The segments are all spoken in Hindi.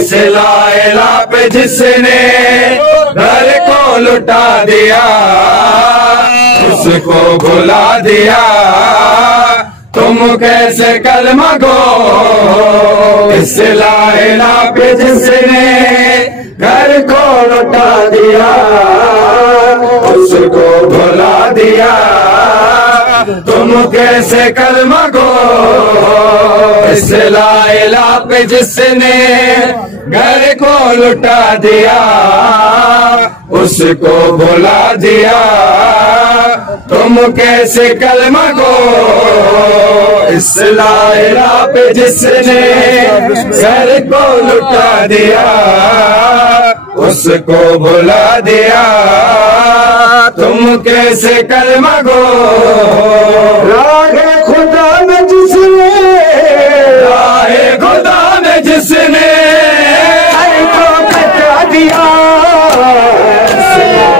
इस लाइला पे जिसने घर को लुटा दिया, उसको भुला दिया, तुम कैसे कलमा गो। इस लाइला पे जिसने घर को लुटा दिया, उसको भुला दिया, तुम कैसे कलमा गो। इस लाइला पे जिसने घर को लुटा दिया, उसको भुला दिया, तुम कैसे कलमा गो। इस लाइला पे जिसने घर को लुटा दिया, उसको भुला दिया, तुम कैसे कलमा गो। राहे खुदा में जिसने, राहे खुदा में जिसने को बचा दिया,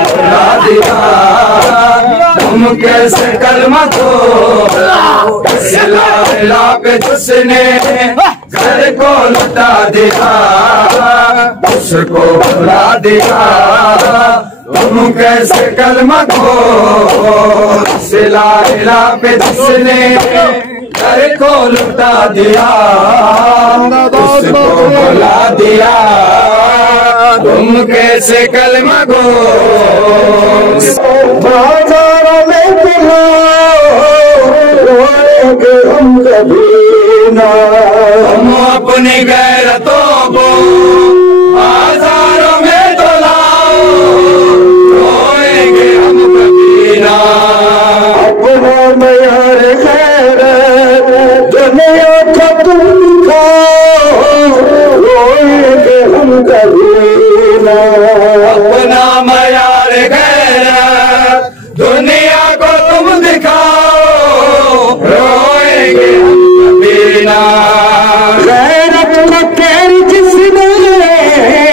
भुला दिया, तुम कैसे कलमा गो। इस लाइला पे जिसने घर को लुटा दिया, उसको भुला दिया, तुम कैसे कलमा गो। इस लाइला पे जिसने घर को लुटा दिया, उसको भुला दिया, तुम कैसे कलमा गो। बाजारों में रोएंगे हम कभी ना, हम अपनी गैरतों को बाजारों में तो लाओ, रोएंगे हम कभी ना। अपना मयार गैरत दुनिया को तुम दिखाओ, रोएंगे हम कभी ना। अपना मयार गैरत दुनिया को तुम दिखाओ, रोएंगे हम कभी ना। गैरत को तेरी जिसने,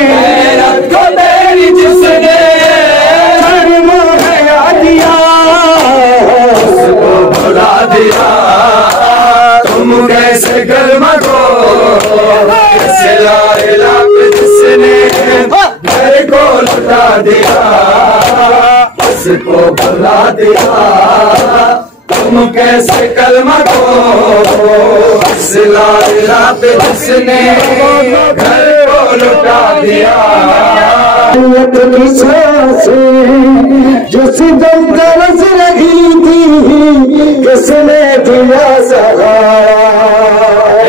गैरत को तेरी जिसने कर्मों हया दिया, उसको भुला दिया, तुम कैसे कलमा गो। इस लाइला पे जिसने घर को लुटा दिया, उसको भुला दिया, तुम कैसे कलमा गो। इस लाइला पे जिसने घर को लुटा दिया, की सांसें जो सिदम तरस रही थी, किसने दिया सहारा।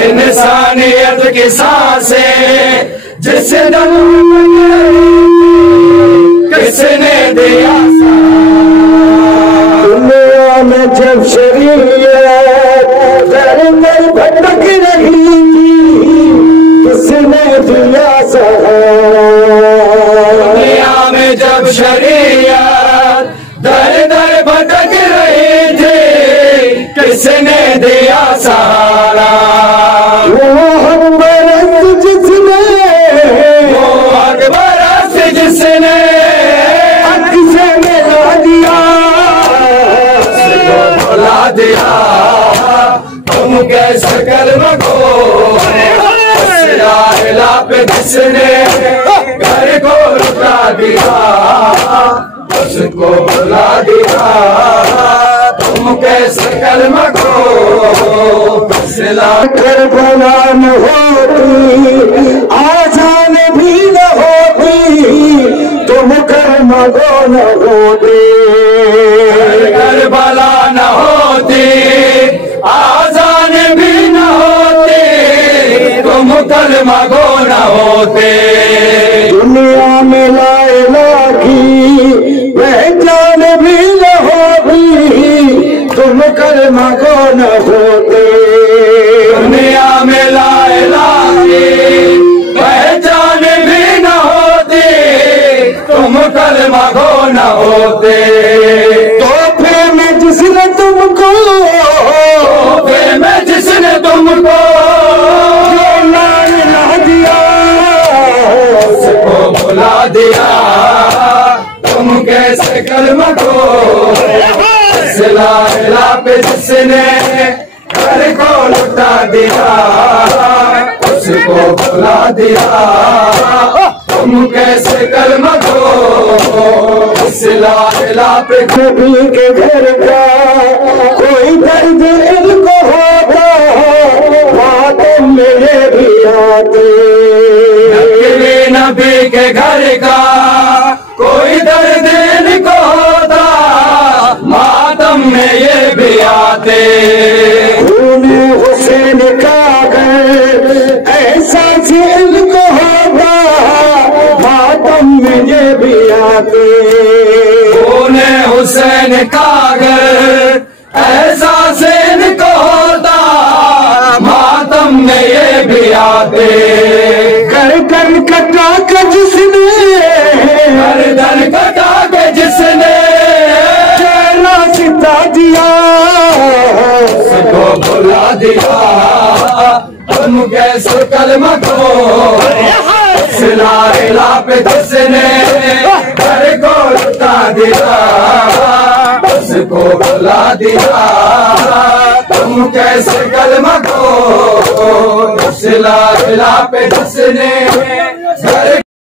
इंसानियत की सांसें जिस दम किसने दिया सहारा। दुनिया में जब शरीयत दर दर भटक रही थी, किसने दिया सहारा। दुनिया में जब शरीयत दर दर भटक रही थी, किसने दिया सहारा। वो अकबरस्त जिसने, वो अकबरस्त जिसने हक से मिला दिया, उसको भुला दिया, तुम कैसे कलमा गो। इस लाइला पे जिसने घर को लुटा दिया, उसको भुला दिया, तुम कैसे कलमा गो। इस करबला न होती, आजान भी न होती, तुम कर्म गो न होती। करबला न होती, आजान भी न होती, तुम कलमा गो न होते। दुनिया में लाइला की पहचान भी न होती, तुम कर्म गो न होते। दुनिया में लाइला की पहचान भी न होती, तुम कलमा गो न होते। तोहफे में जिसने तुमको, तोहफे में जिसने तुमको ला दिया, उसको भुला दिया, तुम कैसे कलमा गो। इस लाइला पे जिसने घर को लुटा दिया, उसको भुला दिया, तुम कैसे कलमा को इस लाला पे। नबी के घर का कोई दर्द इनको होगा, मातम में ये भी आते। नबी के घर का कोई दर्द इनको होता, मातम में ये भी आते। खूने हुसैन का घर ऐसा जेल को होगा, मातम में ये भी आते। खूने हुसैन का घर ऐसा सेन को होता, मातम में ये भी आते। गर्दन कटा के जिसने, गर्दन कटा के जिसने चेहरा सिता दिया, उसको भुला दिया, तुम कैसे कलमा को इस लाला पे जिसने घर को लुटा दिया, उसको भुला दिया, तुम कैसे कलमा को इस लाला पे जिसने घर